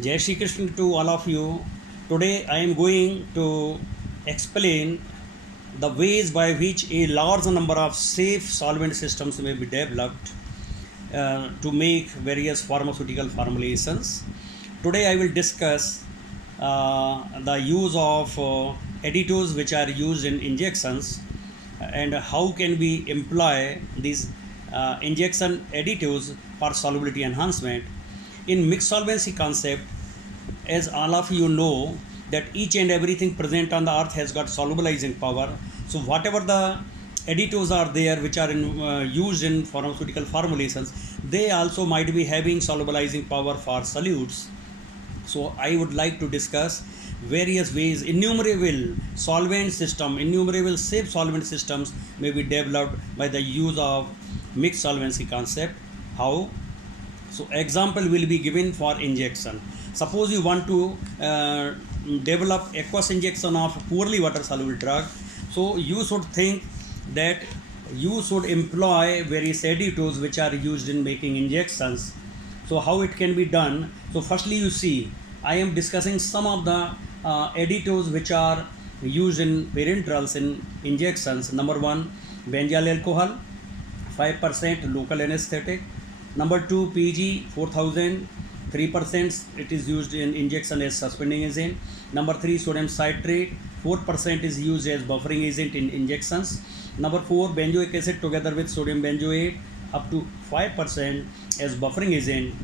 Jai Shri Krishna to all of you. Today I am going to explain the ways by which a large number of safe solvent systems may be developed to make various pharmaceutical formulations. Today I will discuss the use of additives which are used in injections and how can we employ these injection additives for solubility enhancement. In mixed solvency concept, as all of you know, that each and everything present on the earth has got solubilizing power. So whatever the additives are there which are used in pharmaceutical formulations, they also might be having solubilizing power for solutes. So I would like to discuss various ways innumerable solvent system, innumerable safe solvent systems may be developed by the use of mixed solvency concept. How? So example will be given for injection. Suppose you want to develop aqueous injection of poorly water soluble drug. So you should think that you should employ various additives which are used in making injections. So how it can be done? So firstly you see, I am discussing some of the additives which are used in parenterals in injections. Number one, benzyl alcohol, 5% local anesthetic. Number two, PG 4000, 3% it is used in injection as suspending agent. Number three, sodium citrate, 4% is used as buffering agent in injections. Number four, benzoic acid together with sodium benzoate up to 5% as buffering agent.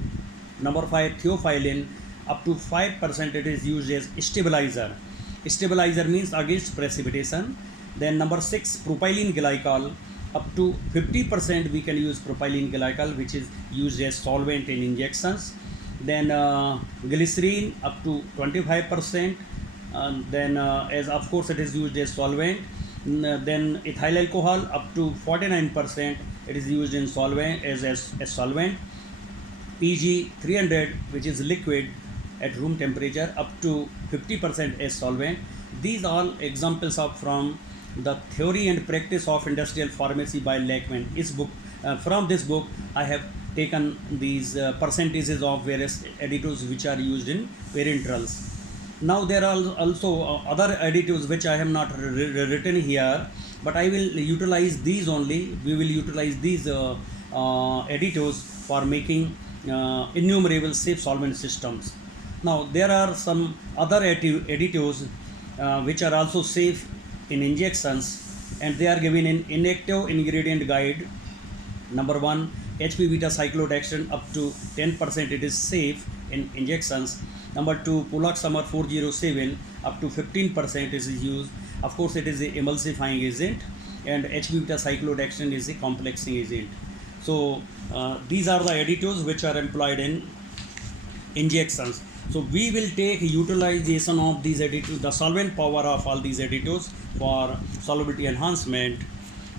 Number five, theophylline, up to 5% it is used as stabilizer. Stabilizer means against precipitation. Then number six, propylene glycol, up to 50% we can use propylene glycol which is used as solvent in injections. Then glycerine up to 25%, then as of course it is used as solvent. Then ethyl alcohol up to 49% it is used in solvent as solvent. PG 300 which is liquid at room temperature up to 50% as solvent. These all examples are from the theory and practice of industrial pharmacy by Lakeman. From this book I have taken these percentages of various additives which are used in parenterals. Now there are also other additives which I have not written here, but I will utilize these only. We will utilize these additives for making innumerable safe solvent systems. Now there are some other additives which are also safe in injections, and they are given in inactive ingredient guide. Number one, HP beta cyclodextrin up to 10% it is safe in injections. Number two, Pulaxamar 407 up to 15% is used. Of course it is a emulsifying agent, and HP beta cyclodextrin is a complexing agent. So these are the additives which are employed in injections. So we will take utilization of these additives, the solvent power of all these additives for solubility enhancement.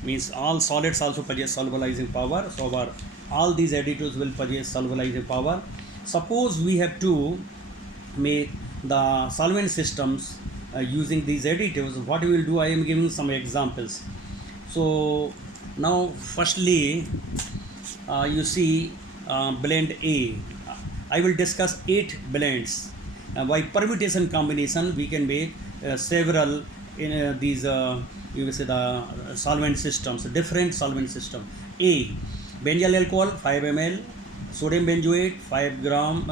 Means all solids also possess solubilizing power. So all these additives will possess solubilizing power. Suppose we have to make the solvent systems using these additives, what we will do, I am giving some examples. So now firstly you see blend A. I will discuss 8 blends. By permutation combination, we can make several in these you will say the solvent systems, different solvent system. A, benzyl alcohol 5 ml, sodium benzoate 5 gram,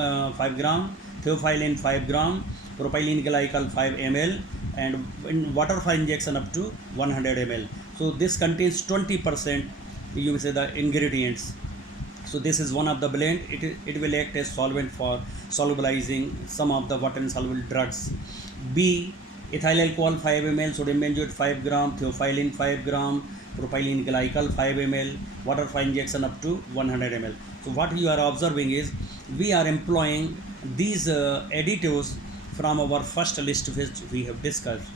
theophylline 5 gram, propylene glycol 5 ml, and in water for injection up to 100 ml. So this contains 20%, you will say, the ingredients. So this is one of the blend. It will act as solvent for solubilizing some of the water insoluble drugs. B, ethyl alcohol 5 ml, sodium benzoate 5 gram, theophylline 5 gram, propylene glycol 5 ml, water for injection up to 100 ml. So what you are observing is we are employing these additives from our first list which we have discussed.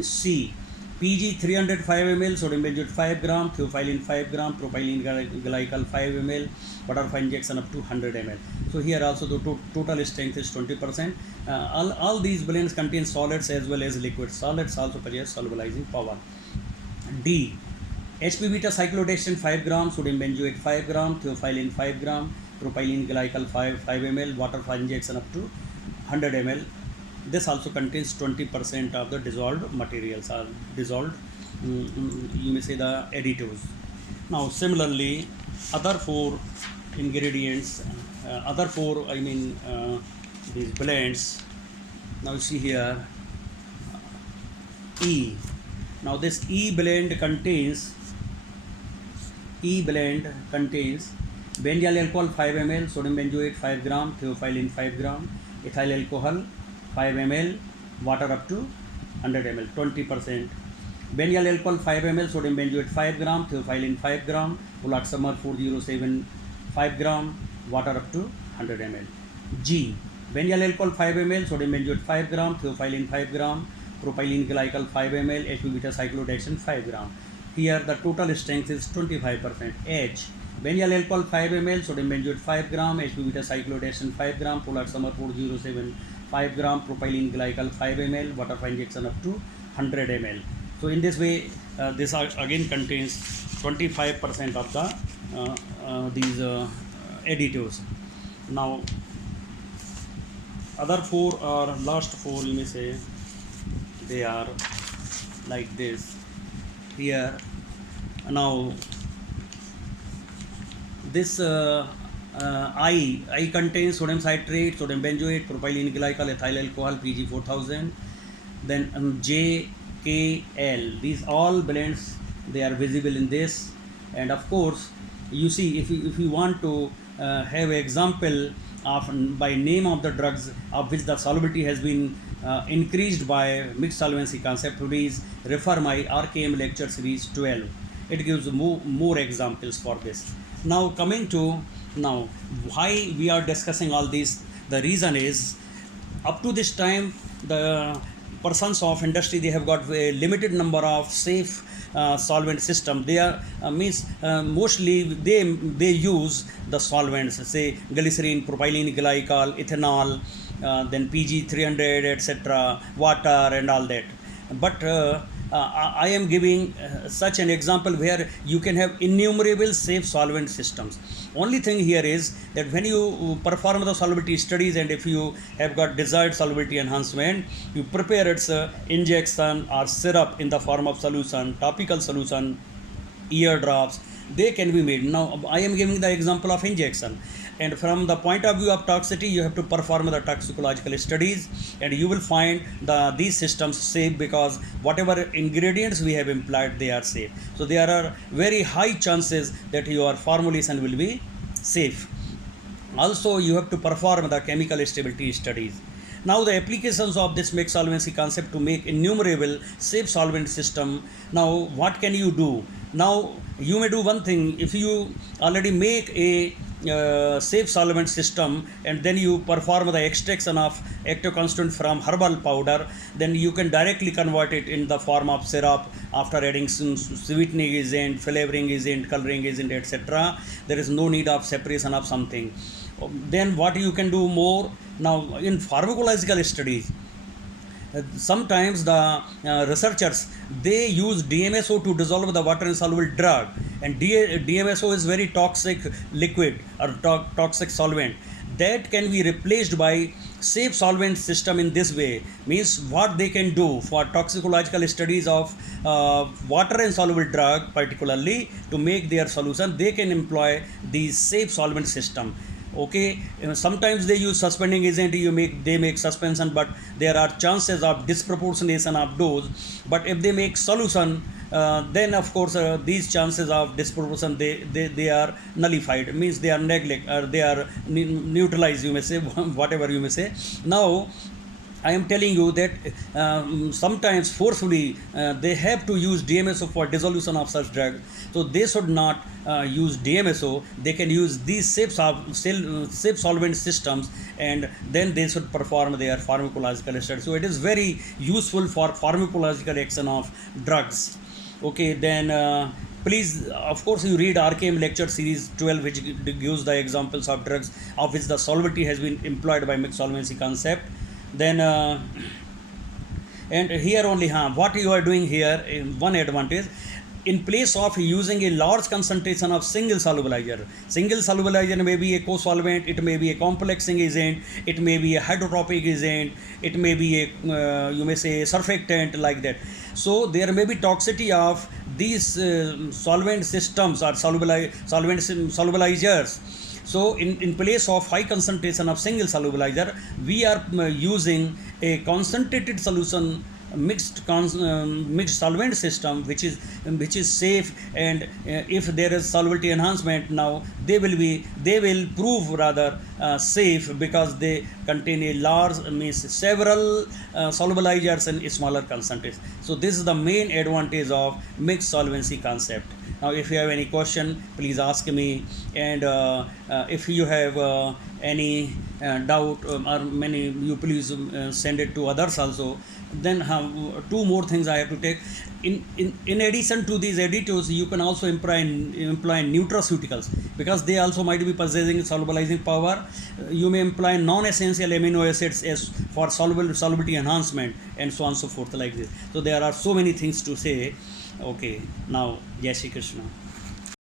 C, PG 305 ml, sodium benzoate 5 gram, theophylline 5 gram, propylene glycol 5 ml, water for injection up to 100 ml. So here also the total strength is 20%. All these blends contain solids as well as liquids. Solids also possess solubilizing power. D, HP beta cyclodextrin 5 gram, sodium benzoate 5 gram, theophylline 5 gram, propylene glycol 5 ml, water for injection up to 100 ml. This also contains 20% of the dissolved materials or dissolved, you may say, the additives. Now similarly, other four ingredients, other four, these blends. Now you see here E. Now this E blend contains benzyl alcohol 5 ml, sodium benzoate 5 gram, theophylline 5 gram, ethyl alcohol 5 ml, water up to 100 ml, 20%. Benzyl alcohol 5 ml, sodium benzoate 5 gram, theophylline 5 gram, Pulaxamer 407 5 gram, water up to 100 ml. G. Benzyl alcohol 5 ml, sodium benzoate 5 gram, theophylline 5 gram, propylene glycol 5 ml, HP beta cyclodextrin 5 gram. Here the total strength is 25%. H. Benzyl alcohol 5 ml, sodium benzoate 5 gram, HP beta cyclodextrin 5 gram, Pulaxamer 407 5 gram, propylene glycol 5 ml, water for injection up to 100 ml. So in this way, this again contains 25% of the these additives. Now other four or last four, you may say, they are like this here. Now this I contains sodium citrate, sodium benzoate, propylene glycol, ethyl alcohol, PG 4000. Then J, K, L, these all blends, they are visible in this. And of course you see, if you want to have example of by name of the drugs of which the solubility has been increased by mixed solvency concept, please refer my RKM lecture series 12. It gives more examples for this. Now coming to now why we are discussing all this, the reason is up to this time the persons of industry, they have got a limited number of safe solvent system. They are mostly they use the solvents, say glycerin, propylene glycol, ethanol, then PG 300, etc., water and all that. But I am giving such an example where you can have innumerable safe solvent systems. Only thing here is that when you perform the solubility studies and if you have got desired solubility enhancement, you prepare its injection or syrup in the form of solution, topical solution, ear drops, they can be made. Now I am giving the example of injection, and from the point of view of toxicity, you have to perform the toxicological studies, and you will find these systems safe because whatever ingredients we have employed, they are safe. So there are very high chances that your formulation will be safe. Also you have to perform the chemical stability studies. Now the applications of this mixed solvency concept to make innumerable safe solvent system. Now what can you do? Now you may do one thing. If you already make a safe solvent system and then you perform the extraction of active constituent from herbal powder, then you can directly convert it in the form of syrup after adding some sweetening agent, flavoring agent, coloring agent, etc. There is no need of separation of something. Then what you can do more, now in pharmacological studies, sometimes the researchers, they use DMSO to dissolve the water insoluble drug, and DMSO is very toxic liquid or toxic solvent that can be replaced by safe solvent system. In this way means what they can do for toxicological studies of water insoluble drug, particularly to make their solution, they can employ the safe solvent system. Okay, sometimes they use suspending agent, they make suspension, but there are chances of disproportionation of dose. But if they make solution, then of course these chances of disproportion, they are nullified, means they are neglect, or they are neutralized, you may say, whatever you may say. Now I am telling you that sometimes forcefully they have to use DMSO for dissolution of such drug. So they should not use DMSO. They can use these safe solvent systems, and then they should perform their pharmacological studies. So it is very useful for pharmacological action of drugs. Okay, then please, of course, you read RKM lecture series 12, which gives the examples of drugs of which the solubility has been employed by mixed solvency concept. Then and here only what you are doing here, one advantage, in place of using a large concentration of single solubilizer may be a co-solvent, it may be a complexing agent, it may be a hydrotropic agent, it may be a you may say surfactant, like that. So there may be toxicity of these solvent systems or solubilizers. So in place of high concentration of single solubilizer, we are using a concentrated solution mixed solvent system, which is safe, and if there is solubility enhancement, now they will prove rather safe, because they contain a large means several solubilizers in smaller concentrations. So this is the main advantage of mixed solvency concept. Now if you have any question, please ask me, and if you have any doubt, or many, you please send it to others also. Then two more things I have to take. In addition to these additives, you can also employ nutraceuticals, because they also might be possessing solubilizing power. You may employ non-essential amino acids as for solubility enhancement, and so on and so forth, like this. So there are so many things to say. Okay, now Jai Shri Krishna.